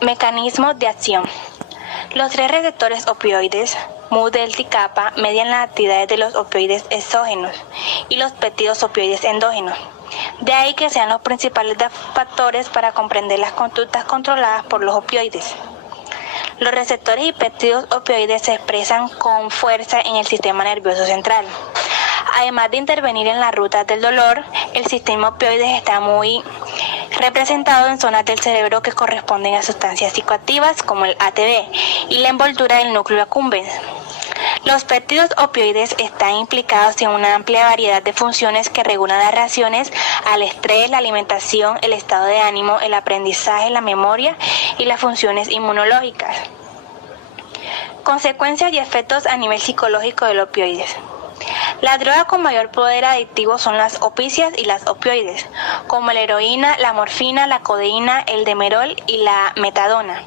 Mecanismos de acción. Los tres receptores opioides, mu, delta y kappa, median las actividades de los opioides exógenos y los péptidos opioides endógenos. De ahí que sean los principales factores para comprender las conductas controladas por los opioides. Los receptores y péptidos opioides se expresan con fuerza en el sistema nervioso central. Además de intervenir en las rutas del dolor, el sistema opioides está muy representado en zonas del cerebro que corresponden a sustancias psicoactivas como el ATB y la envoltura del núcleo accumbens. Los péptidos opioides están implicados en una amplia variedad de funciones que regulan las reacciones al estrés, la alimentación, el estado de ánimo, el aprendizaje, la memoria y las funciones inmunológicas. Consecuencias y efectos a nivel psicológico del opioides. Las drogas con mayor poder adictivo son las opicias y las opioides, como la heroína, la morfina, la codeína, el demerol y la metadona.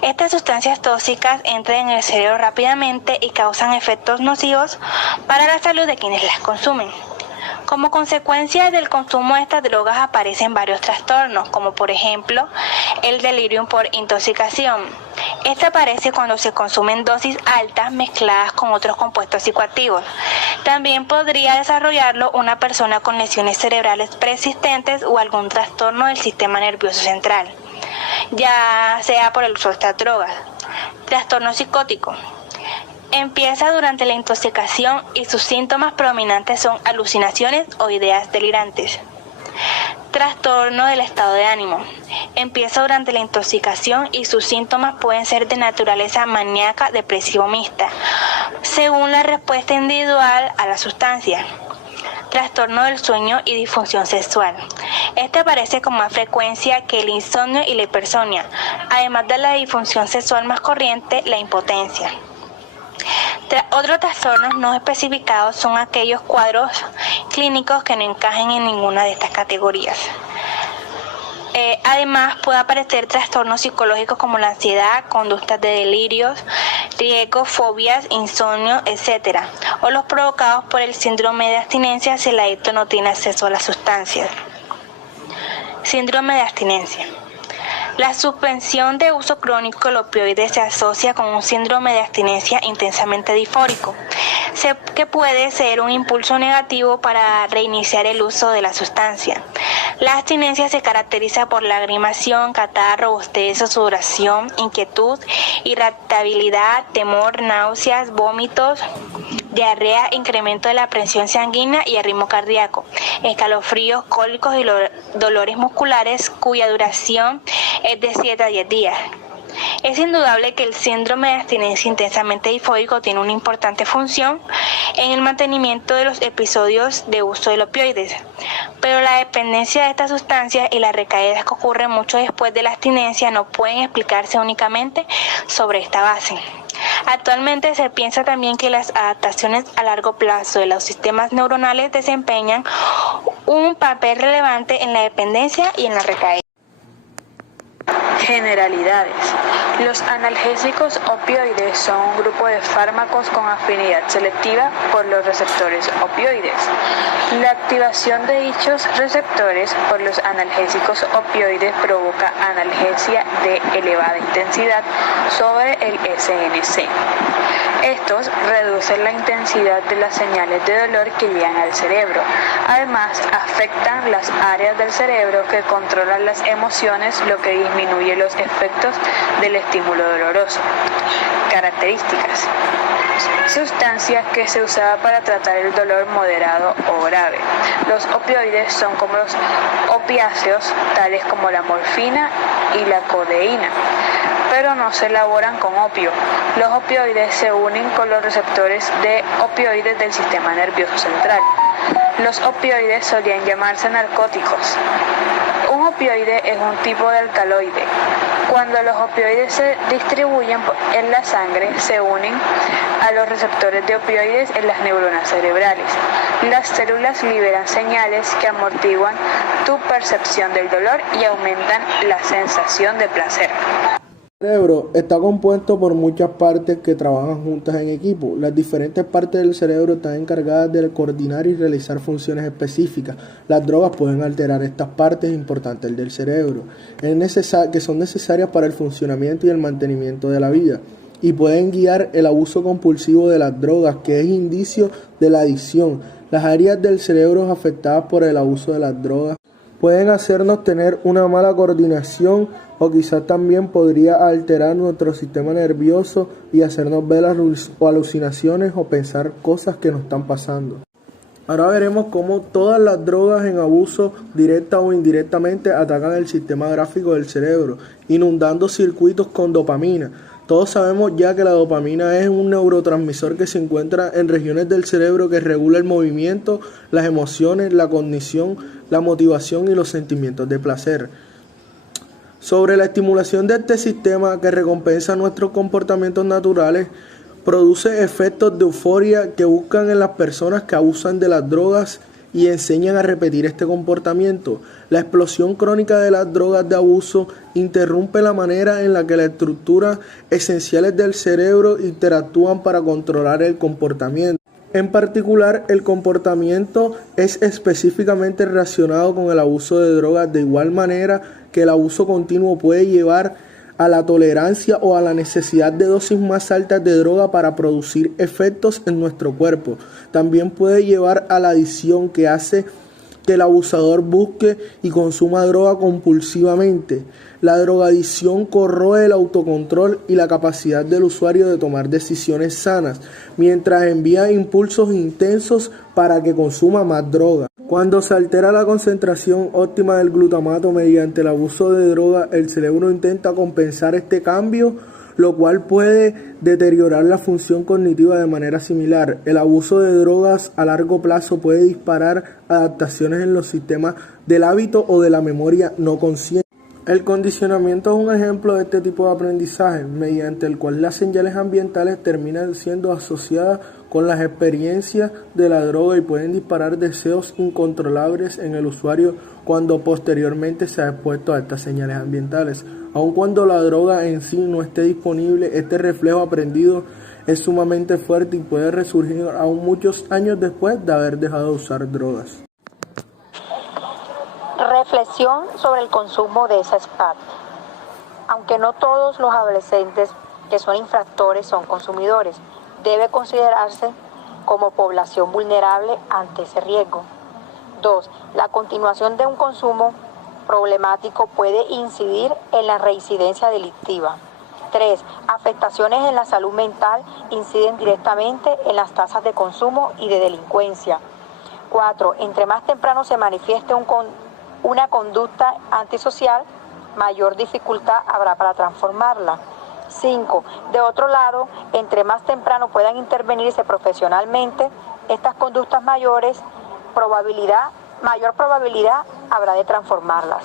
Estas sustancias tóxicas entran en el cerebro rápidamente y causan efectos nocivos para la salud de quienes las consumen. Como consecuencia del consumo de estas drogas aparecen varios trastornos, como por ejemplo el delirium por intoxicación. Este aparece cuando se consumen dosis altas mezcladas con otros compuestos psicoactivos. También podría desarrollarlo una persona con lesiones cerebrales persistentes o algún trastorno del sistema nervioso central, ya sea por el uso de estas drogas. Trastorno psicótico. Empieza durante la intoxicación y sus síntomas predominantes son alucinaciones o ideas delirantes. Trastorno del estado de ánimo. Empieza durante la intoxicación y sus síntomas pueden ser de naturaleza maníaca, depresivo mixta, según la respuesta individual a la sustancia. Trastorno del sueño y disfunción sexual. Este aparece con más frecuencia que el insomnio y la hipersomnia, además de la disfunción sexual más corriente, la impotencia. Otros trastornos no especificados son aquellos cuadros clínicos que no encajen en ninguna de estas categorías. Además, puede aparecer trastornos psicológicos como la ansiedad, conductas de delirios, riesgos, fobias, insomnio, etc. O los provocados por el síndrome de abstinencia si el adicto no tiene acceso a las sustancias. Síndrome de abstinencia. La suspensión de uso crónico del opioide se asocia con un síndrome de abstinencia intensamente disfórico, que puede ser un impulso negativo para reiniciar el uso de la sustancia. La abstinencia se caracteriza por lagrimación, catarro, bostezo, sudoración, inquietud, irritabilidad, temor, náuseas, vómitos, diarrea, incremento de la presión sanguínea y el ritmo cardíaco, escalofríos, cólicos y dolores musculares cuya duración es de 7 a 10 días. Es indudable que el síndrome de abstinencia intensamente disfórico tiene una importante función en el mantenimiento de los episodios de uso de opioides, pero la dependencia de estas sustancias y las recaídas que ocurren mucho después de la abstinencia no pueden explicarse únicamente sobre esta base. Actualmente se piensa también que las adaptaciones a largo plazo de los sistemas neuronales desempeñan un papel relevante en la dependencia y en la recaída. Generalidades. Los analgésicos opioides son un grupo de fármacos con afinidad selectiva por los receptores opioides. La activación de dichos receptores por los analgésicos opioides provoca analgesia de elevada intensidad sobre el SNC. Estos reducen la intensidad de las señales de dolor que llegan al cerebro. Además, afectan las áreas del cerebro que controlan las emociones, lo que disminuye los efectos del estímulo doloroso. Características. Sustancia que se usaba para tratar el dolor moderado o grave. Los opioides son como los opiáceos, tales como la morfina y la codeína, pero no se elaboran con opio. Los opioides se unen con los receptores de opioides del sistema nervioso central. Los opioides solían llamarse narcóticos. Un opioide es un tipo de alcaloide. Cuando los opioides se distribuyen en la sangre, se unen a los receptores de opioides en las neuronas cerebrales. Las células liberan señales que amortiguan tu percepción del dolor y aumentan la sensación de placer. El cerebro está compuesto por muchas partes que trabajan juntas en equipo. Las diferentes partes del cerebro están encargadas de coordinar y realizar funciones específicas. Las drogas pueden alterar estas partes importantes del cerebro, que son necesarias para el funcionamiento y el mantenimiento de la vida, y pueden guiar el abuso compulsivo de las drogas, que es indicio de la adicción. Las áreas del cerebro afectadas por el abuso de las drogas pueden hacernos tener una mala coordinación, o quizás también podría alterar nuestro sistema nervioso y hacernos ver alucinaciones o pensar cosas que nos están pasando. Ahora veremos cómo todas las drogas en abuso, directa o indirectamente, atacan el sistema gráfico del cerebro, inundando circuitos con dopamina. Todos sabemos ya que la dopamina es un neurotransmisor que se encuentra en regiones del cerebro que regula el movimiento, las emociones, la cognición, la motivación y los sentimientos de placer. Sobre la estimulación de este sistema, que recompensa nuestros comportamientos naturales, produce efectos de euforia que buscan en las personas que abusan de las drogas y enseñan a repetir este comportamiento. La explosión crónica de las drogas de abuso interrumpe la manera en la que las estructuras esenciales del cerebro interactúan para controlar el comportamiento. En particular, el comportamiento es específicamente relacionado con el abuso de drogas, de igual manera que el abuso continuo puede llevar a la tolerancia o a la necesidad de dosis más altas de droga para producir efectos en nuestro cuerpo. También puede llevar a la adicción, que hace que el abusador busque y consuma droga compulsivamente. La drogadicción corroe el autocontrol y la capacidad del usuario de tomar decisiones sanas, mientras envía impulsos intensos para que consuma más droga. Cuando se altera la concentración óptima del glutamato mediante el abuso de droga, el cerebro intenta compensar este cambio, lo cual puede deteriorar la función cognitiva de manera similar. El abuso de drogas a largo plazo puede disparar adaptaciones en los sistemas del hábito o de la memoria no consciente. El condicionamiento es un ejemplo de este tipo de aprendizaje, mediante el cual las señales ambientales terminan siendo asociadas con las experiencias de la droga y pueden disparar deseos incontrolables en el usuario cuando posteriormente se ha expuesto a estas señales ambientales. Aun cuando la droga en sí no esté disponible, este reflejo aprendido es sumamente fuerte y puede resurgir aún muchos años después de haber dejado de usar drogas. Reflexión sobre el consumo de esa SPAT. Aunque no todos los adolescentes que son infractores son consumidores, debe considerarse como población vulnerable ante ese riesgo. 2. La continuación de un consumo problemático puede incidir en la reincidencia delictiva. 3. Afectaciones en la salud mental inciden directamente en las tasas de consumo y de delincuencia. 4. Entre más temprano se manifieste una conducta antisocial, mayor dificultad habrá para transformarla. 5. De otro lado, entre más temprano puedan intervenirse profesionalmente estas conductas mayor probabilidad habrá de transformarlas.